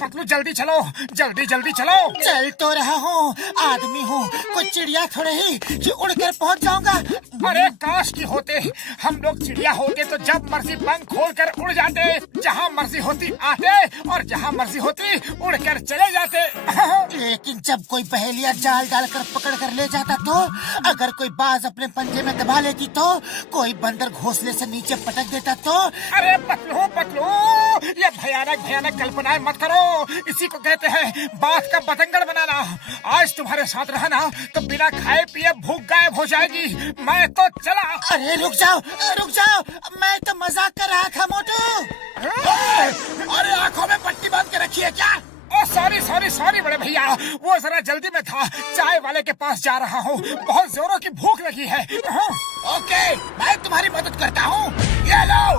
पतलू जल्दी चलो, जल्दी जल्दी चलो। चल तो रहा हूँ, आदमी हूँ, कोई चिड़िया थोड़े ही कि उड़कर पहुँच जाऊंगा। अरे काश की होते हम लोग चिड़िया होते तो जब मर्जी पंख खोलकर उड़ जाते, जहाँ मर्जी होती आते और जहाँ मर्जी होती उड़कर चले जाते। लेकिन जब कोई पहेलियाँ जाल डालकर पकड़ कर ले जाता तो, अगर कोई बाज अपने पंजे में दबा लेती तो, कोई बंदर घोंसले से नीचे पटक देता तो। अरे पतलू पतलू, ये भयानक भयानक कल्पनाएं मत करो, इसी को कहते हैं बात का बतंगड़ बनाना। आज तुम्हारे साथ रहा ना तो बिना खाए पिए भूख गायब हो जाएगी। मैं तो चला। अरे रुक जाओ, मैं तो मजाक कर रहा था मोटू। अरे आंखों में पट्टी बांध के रखी है क्या? ओ सॉरी सॉरी सॉरी बड़े भैया, वो जरा जल्दी में था, चाय वाले के पास जा रहा हूँ, बहुत जोरों की भूख लगी है। ओके, मैं तुम्हारी मदद करता हूँ, ये लो।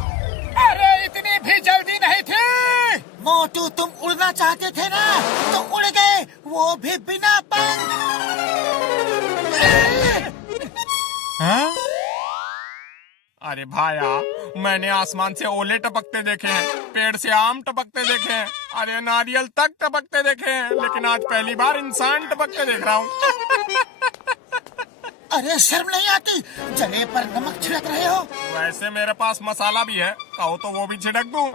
अरे इतनी भी जल्दी नहीं थी। मोटू तुम उड़ना चाहते थे ना, तो उड़ गए, वो भी बिना पंख। हाँ? अरे भाया, मैंने आसमान से ओले टपकते देखे हैं, पेड़ से आम टपकते देखे हैं, अरे नारियल तक टपकते देखे हैं, लेकिन आज पहली बार इंसान टपकते देख रहा हूँ। अरे शर्म नहीं आती, जले पर नमक छिड़क रहे हो। वैसे मेरे पास मसाला भी है, कहो तो वो भी छिड़क दूं।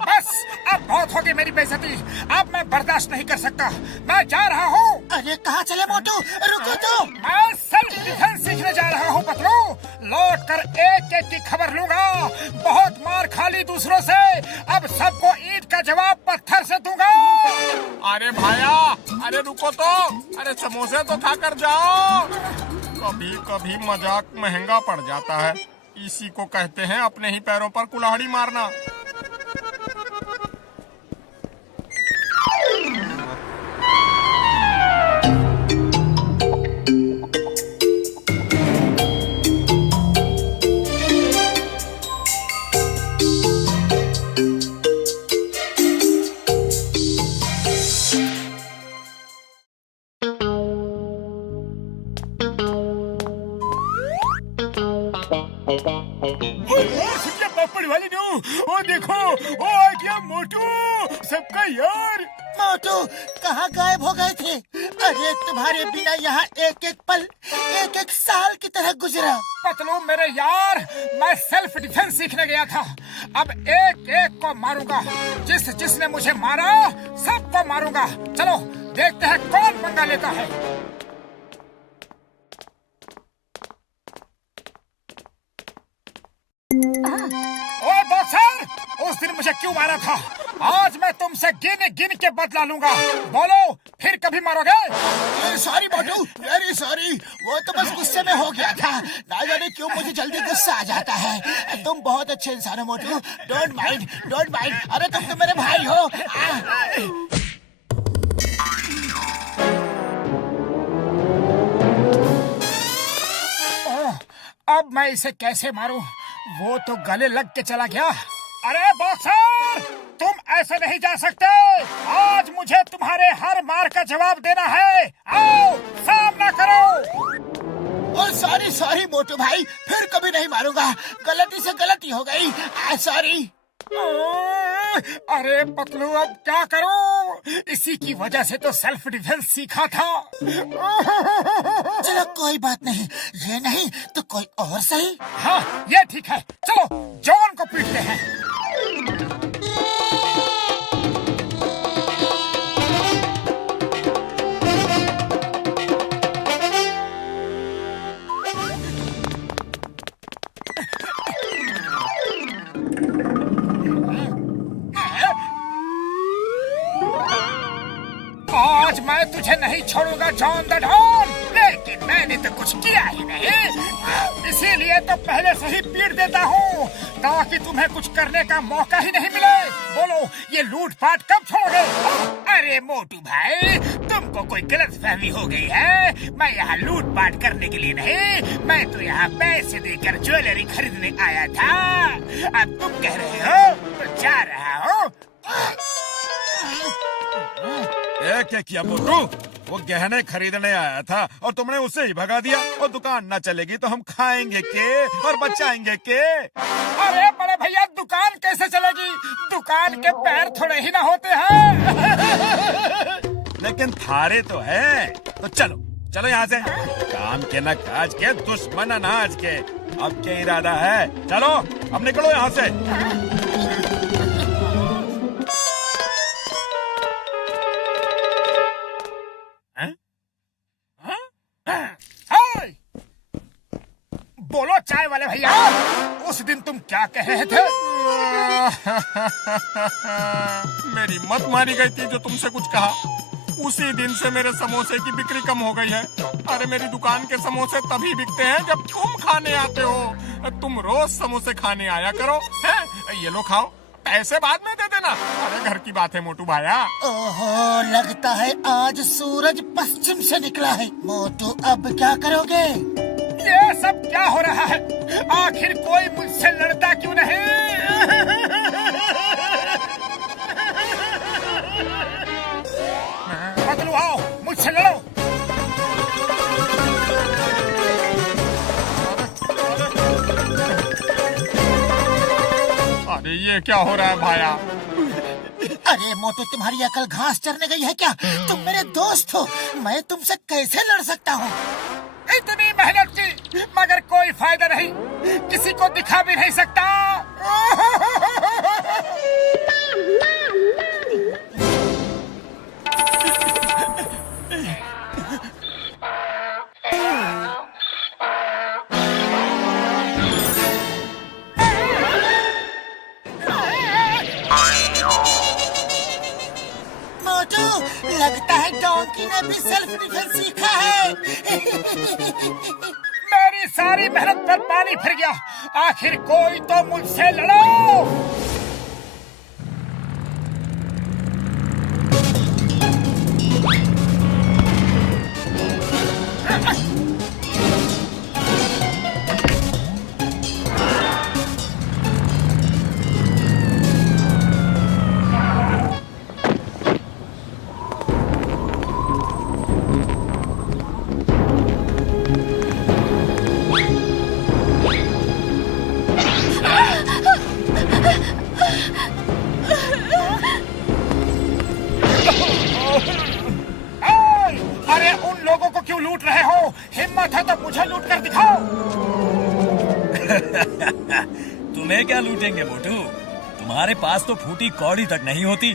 बस अब बहुत होगी मेरी बेइज्जती, अब मैं बर्दाश्त नहीं कर सकता, मैं जा रहा हूँ। अरे कहाँ चले मोटू, रुको तो। मैं सेल्फ डिफेंस सीखने जा रहा हूँ पतलू, लौट कर एक एक की खबर लूंगा। बहुत मार खा ली दूसरों से, अब सबको ईंट का जवाब पत्थर से दूंगा। अरे भाया, अरे रुको तो, अरे समोसे तो खा कर जाओ। कभी कभी मजाक महंगा पड़ जाता है, इसी को कहते हैं अपने ही पैरों पर कुल्हाड़ी मारना। वाली ओ देखो, ओ आ गया मोटू, सबका यार। मोटू कहाँ गायब हो गए थे? अरे तुम्हारे बिना यहाँ एक एक पल एक एक साल की तरह गुजरा। पतलू मेरे यार, मैं सेल्फ डिफेंस सीखने गया था, अब एक एक को मारूंगा, जिसने मुझे मारा सबको मारूंगा। चलो देखते हैं कौन पंगा लेता है। ओ बॉक्सर, उस दिन मुझे क्यों मारा था? आज मैं तुमसे गिन गिन के बदला लूंगा, बोलो फिर कभी मारोगे? सॉरी मोटू, वेरी सॉरी, वो तो बस गुस्से में हो गया था, ना जाने क्यों मुझे जल्दी गुस्सा आ जाता है। तुम बहुत अच्छे इंसान हो मोटू, डोंट माइंड, डोंट माइंड। अरे तुम तो मेरे भाई हो। अब मैं इसे कैसे मारूं? वो तो गले लग के चला गया। अरे बॉक्सर, तुम ऐसे नहीं जा सकते, आज मुझे तुम्हारे हर मार का जवाब देना है। आओ सामना करो। ओ सॉरी सॉरी मोटू भाई, फिर कभी नहीं मारूंगा, गलती से गलती हो गई, सॉरी। अरे पतलू अब क्या करूं? इसी की वजह से तो सेल्फ डिफेंस सीखा था। चलो कोई बात नहीं, ये नहीं तो कोई और सही। हाँ ये ठीक है, चलो जॉन को पीटते हैं। आज मैं तुझे नहीं छोड़ूंगा जॉन द डॉन, लेकिन मैंने तो कुछ किया ही नहीं, इसीलिए तो पहले से ही पीट देता हूँ ताकि तुम्हें कुछ करने का मौका ही नहीं मिले। बोलो ये लूटपाट कब छोड़ोगे? अरे मोटू भाई, तुमको कोई गलतफहमी हो गई है, मैं यहाँ लूटपाट करने के लिए नहीं, मैं तो यहाँ पैसे देकर ज्वेलरी खरीदने आया था। अब तुम कह रहे हो तो जा रहा हूँ। क्या किया मोटू? वो गहने खरीदने आया था और तुमने उसे ही भगा दिया, और दुकान न चलेगी तो हम खाएंगे के और बचाएंगे के? अरे बड़े भैया दुकान कैसे चलेगी? दुकान के पैर थोड़े ही ना होते हैं। लेकिन थारे तो है। तो चलो चलो यहाँ से। काम के न काज के, दुश्मन अनाज के। अब क्या इरादा है? चलो अब निकलो यहाँ से। बोलो चाय वाले भैया, उस दिन तुम क्या कह रहे थे? मेरी मत मारी गई थी जो तुमसे कुछ कहा। उसी दिन से मेरे समोसे की बिक्री कम हो गई है। अरे मेरी दुकान के समोसे तभी बिकते हैं जब तुम खाने आते हो। तुम रोज समोसे खाने आया करो। हैं? ये लो खाओ, पैसे बाद में दे देना। अरे घर की बात है मोटू भाया। ओहो, लगता है आज सूरज पश्चिम से निकला है। मोटू अब क्या करोगे? ये सब क्या हो रहा है? आखिर कोई मुझसे लड़ता क्यों नहीं? बदलू आओ, मुझसे लड़ो। अरे ये क्या हो रहा है भाया? अरे मोटू, तुम्हारी अकल घास चरने गई है क्या? तुम मेरे दोस्त हो, मैं तुमसे कैसे लड़ सकता हूँ? इतनी मेहनत की मगर कोई फायदा नहीं, किसी को दिखा भी नहीं सकता। मोटू, लगता है डोंकी ने भी सेल्फ डिफेंस सीखा है। मेरी सारी मेहनत पर पानी फिर गया। आखिर कोई तो मुझसे लड़ो। अरे उन लोगों को क्यों लूट रहे हो? हिम्मत है तो मुझे लूट कर दिखाओ। तुम्हें क्या लूटेंगे मोटू? तुम्हारे पास तो फूटी कौड़ी तक नहीं होती।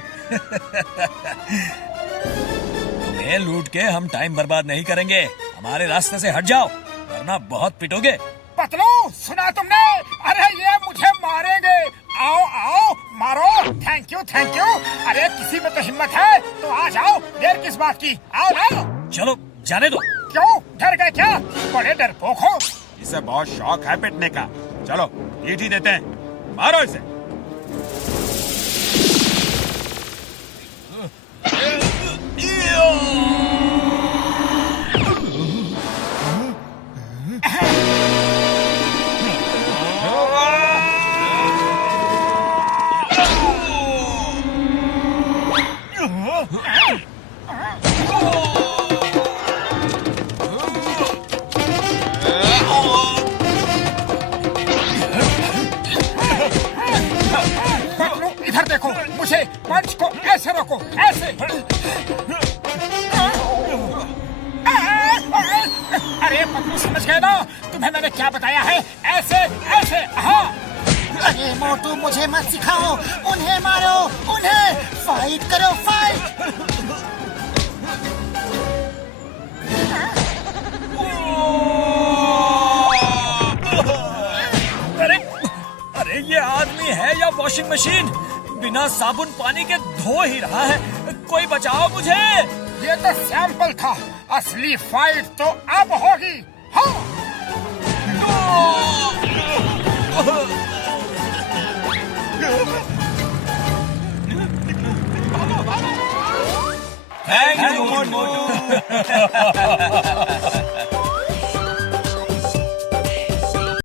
तुम्हें लूट के हम टाइम बर्बाद नहीं करेंगे। हमारे रास्ते से हट जाओ वरना बहुत पिटोगे। पतलू, सुना तुमने? अरे ये मुझे मारेंगे। आओ आओ, मारो। Thank you thank you. अरे किसी में तो हिम्मत है तो आ जाओ, देर किस बात की? आओ आओ। चलो जाने दो। क्यों, डर गए क्या? बड़े डरपोक हो। इसे बहुत शौक है पिटने का। चलो ईंट ही देते हैं, मारो इसे। इधर देखो, मुझे पंच को ऐसे रोको, ऐसे। अरे पतलू, समझ गए ना? तुम्हें मैंने क्या बताया है? ऐसे ऐसे। हाँ। अरे मोटू, मुझे मत सिखाओ। उन्हें मारो, उन्हें। फाइट करो, फाइट। अरे ये आदमी है या वॉशिंग मशीन? बिना साबुन पानी के धो ही रहा है। कोई बचाओ मुझे। ये तो सैंपल था, असली फाइट तो अब होगी। हाँ। Thank you Motu.